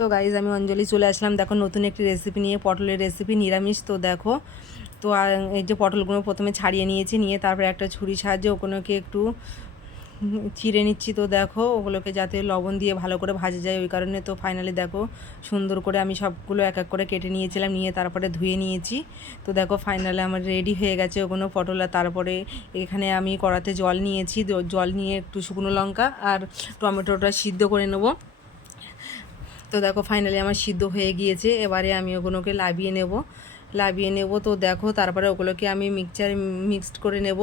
তো গাইজ আমি অঞ্জলি চলে আসলাম। দেখো, নতুন একটি রেসিপি নিয়ে, পটলের রেসিপি নিরামিষ। তো দেখো, তো এই যে পটলগুলো প্রথমে ছাড়িয়ে নিয়েছি, নিয়ে তারপরে একটা ছুরি সাহায্যে ওগুলোকে একটু চিড়ে নিচ্ছি। তো দেখো, ওগুলোকে যাতে লবণ দিয়ে ভালো করে ভাজা যায়, ওই কারণে তো ফাইনালি দেখো, সুন্দর করে আমি সবগুলো এক এক করে কেটে নিয়েছিলাম, নিয়ে তারপরে ধুয়ে নিয়েছি। তো দেখো ফাইনালি আমার রেডি হয়ে গেছে ওগুলো, পটল আর তারপরে এখানে আমি কড়াতে জল নিয়েছি। জল নিয়ে একটু শুকনো লঙ্কা আর টমেটোটা সিদ্ধ করে নেব। তো দেখো ফাইনালি আমার সিদ্ধ হয়ে গিয়েছে, এবারে আমি ওগুলোকে লাভিয়ে নেব। লাভিয়ে নেব তো দেখো, তারপরে ওগুলোকে আমি মিক্সচার মিক্সড করে নেব,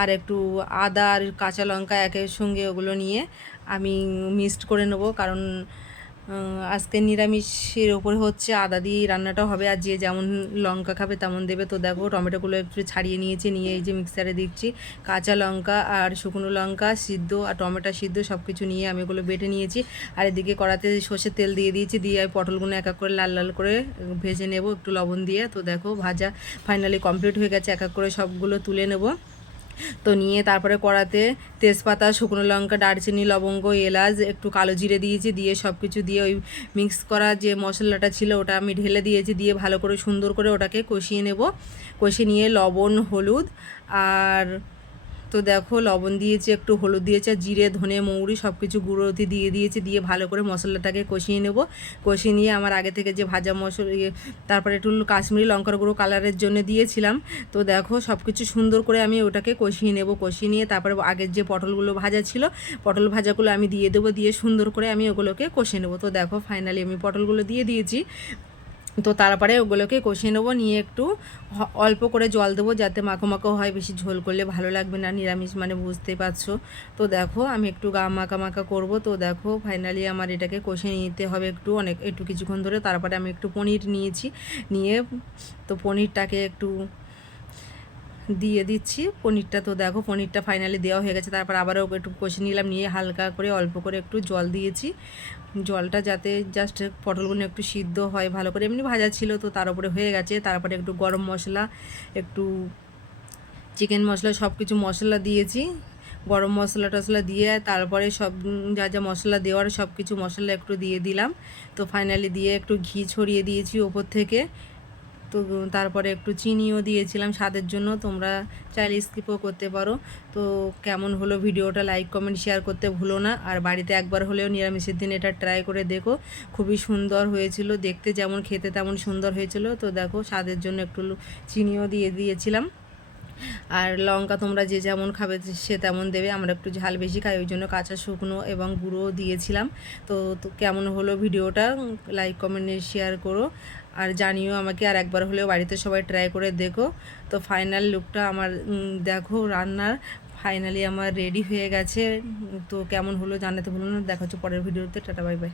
আর একটু আদা আর কাঁচা লঙ্কা একের সঙ্গে ওগুলো নিয়ে আমি মিক্সড করে নেব, কারণ আজকে নিরামিষের ওপরে হচ্ছে আদা দিয়ে রান্নাটা হবে, আর যে যেমন লঙ্কা খাবে তেমন দেবে। তো দেখো, টমেটোগুলো একটু ছাড়িয়ে নিয়েছি, নিয়ে এই যে মিক্সারে দিচ্ছি। কাঁচা লঙ্কা আর শুকনো লঙ্কা সিদ্ধ আর টমেটো সিদ্ধ সব কিছু নিয়ে আমি ওগুলো বেটে নিয়েছি। আর এদিকে কড়াতে সর্ষের তেল দিয়ে দিয়েছি, দিয়ে আমি পটলগুলো এক এক করে লাল লাল করে ভেজে নেব, একটু লবণ দিয়ে। তো দেখো, ভাজা ফাইনালি কমপ্লিট হয়ে গেছে, এক এক করে সবগুলো তুলে নেব। তো নিয়ে তারপরে কড়াতে তেজপাতা, শুকনো লঙ্কা, দারচিনি, লবঙ্গ, এলাচ, একটু কালো জিরে দিয়েছি, দিয়ে সব কিছু দিয়ে ওই মিক্স করা যে মশলাটা ছিল ওটা আমি ঢেলে দিয়েছি, দিয়ে ভালো করে সুন্দর করে ওটাকে কষিয়ে নেব। কষিয়ে নিয়ে লবণ, হলুদ আর তো দেখো লবণ দিয়েছি একটু হলুদ দিয়েছে জিরে ধনে মৌরি সব কিছু গুঁড়োতে দিয়ে দিয়েছি দিয়ে ভালো করে মশলাটাকে কষিয়ে নেব। কষিয়ে নিয়ে আমার আগে থেকে যে ভাজা মশলা ইয়ে, তারপরে একটু কাশ্মীরি লঙ্কার গুঁড়ো কালারের জন্য দিয়েছিলাম। তো দেখো সব কিছু সুন্দর করে আমি ওটাকে কষিয়ে নেব কষিয়ে নিয়ে তারপরে আগের যে পটলগুলো ভাজা ছিল পটল ভাজাগুলো আমি দিয়ে দেবো দিয়ে সুন্দর করে আমি ওগুলোকে কষিয়ে নেব। তো দেখো ফাইনালি আমি পটলগুলো দিয়ে দিয়েছি। তো তারপরে ওগুলোকে কষিয়ে নেব, নিয়ে একটু অল্প করে জল দেবো যাতে মাখো মাখো হয়, বেশি ঝোল করলে ভালো লাগবে না, নিরামিষ মানে বুঝতে পারছ। তো দেখো, আমি একটু গা মাখা মাখা করব, তো দেখো ফাইনালি আমার এটাকে কষিয়ে নিতে হবে একটু অনেক, একটু কিছুক্ষণ ধরে। তারপরে আমি একটু পনির নিয়েছি, নিয়ে তো পনিরটাকে একটু দিয়ে দিচ্ছি। পনিরটা তো দেখো, পনিরটা ফাইনালি দেওয়া হয়ে গেছে। তারপর আবারও একটু কষে নিলাম, নিয়ে হালকা করে, অল্প করে একটু জল দিয়েছি। জলটা যাতে জাস্ট পটলগুলো একটু সিদ্ধ হয়, ভালো করে। এমনি ভাজা ছিল তো তার উপরে হয়ে গেছে। তারপরে একটু গরম মশলা, একটু চিকেন মশলা সব কিছু মশলা দিয়েছি। গরম মশলা টশলা দিয়ে তারপরে সব, যা যা মশলা দেওয়ার সব কিছু মশলা একটু দিয়ে দিলাম। তো ফাইনালি দিয়ে একটু ঘি ছড়িয়ে দিয়েছি ওপর থেকে। তো তারপরে একটু চিনিও দিয়েছিলাম স্বাদের জন্য, তোমরা চাইলে স্কিপও করতে পারো। তো কেমন হলো ভিডিওটা লাইক কমেন্ট শেয়ার করতে ভুলো না। আর বাড়িতে একবার হলেও নিরামিষের দিন এটা ট্রাই করে দেখো। খুবই সুন্দর হয়েছিল, দেখতে যেমন, খেতে তেমন সুন্দর হয়েছিল। তো দেখো, স্বাদের জন্য একটু চিনিও দিয়ে দিয়েছিলাম। আর লঙ্কা তোমরা যে যেমন খাবে সে তেমন দেবে। আমরা একটু ঝাল বেশি খাই, ওই জন্য কাঁচা শুকনো এবং গুঁড়ো দিয়েছিলাম। তো কেমন হলো ভিডিওটা লাইক, কমেন্টে শেয়ার করো। আর জানিও আমাকে, আর একবার হলেও বাড়িতে সবাই ট্রাই করে দেখো। তো ফাইনাল লুকটা আমার দেখো রান্নার। ফাইনালি আমার রেডি হয়ে গেছে। তো কেমন হলো জানাতে ভুলো না। দেখা হচ্ছে পরের ভিডিওতে। Tata bye bye